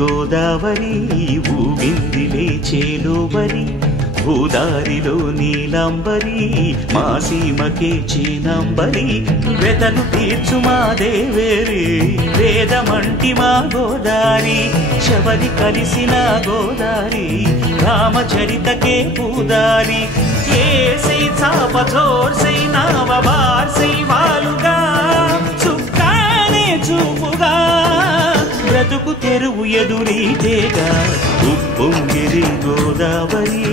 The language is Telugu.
గోదావరి ఊగిందిలే చేలోబరి భూదారిలో నీలంబరి మా సీమకే చీనంబరి వెతలు తీర్చు మా దేవేరి వేదమంటి మా గోదారి శబరి కలిసిన గోదారి రామచరితకే పూదారి ఏసై చాప చోర్సై నావ బార్సై వాలుగా చుక్కానే చూపుగా బ్రతుకు తెరువు ఎదురీతేగా ఉప్పొంగిరి గోదావరి